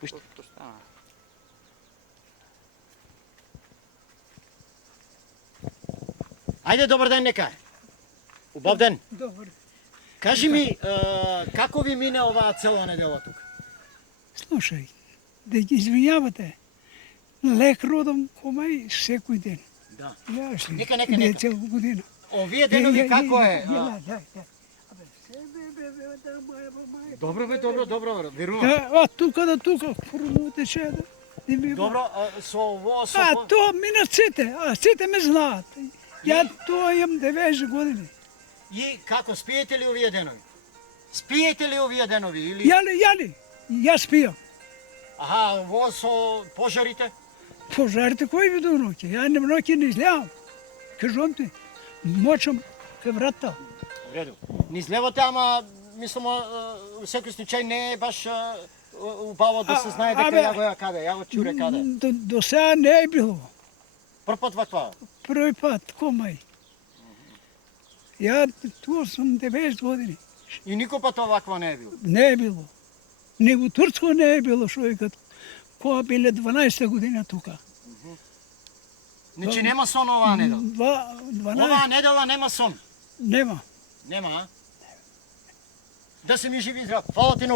Пушти. Ајде, добар ден нека. Убав ден. Добар. Кажи ми, како ви мине оваа цела недела тука? Слушај, да ги извинјавате, лек родом комај секој ден. Да. Јас Нека. не цела година. Овие денови како е? Да. Абе, себе да мај. Добро, верувам. А тука до тука, фурму тече да. Добро, со ово, Тоа минат сите, сите ме знаат. Ја тоа имам 90 години. И како, спиете ли овие денови? Спиете ли овие денови? Или... Јали, јас пијам. Аха, ово со пожарите? Пожарите кој ви до ноќе? Ја не ноќе не излеам. Кажувам ти, мочам ке врата. В реду. Не излевате, ама мислам, во секој случај не е баш убаво да се знае дека ја го ја каде, ја го чуре каде. До сега не е било. Прв ваква. Први пат, комај. Ја туа сум 90 години. И никој пат оваква не е било. Не е било. Ни во Турско не е било шојкат. Која биле 12 година тука. Значи нема сон оваа недела. 12. Оваа недела нема сон. Нема. Нема, а? Да се ми живи здрав. Фала ти на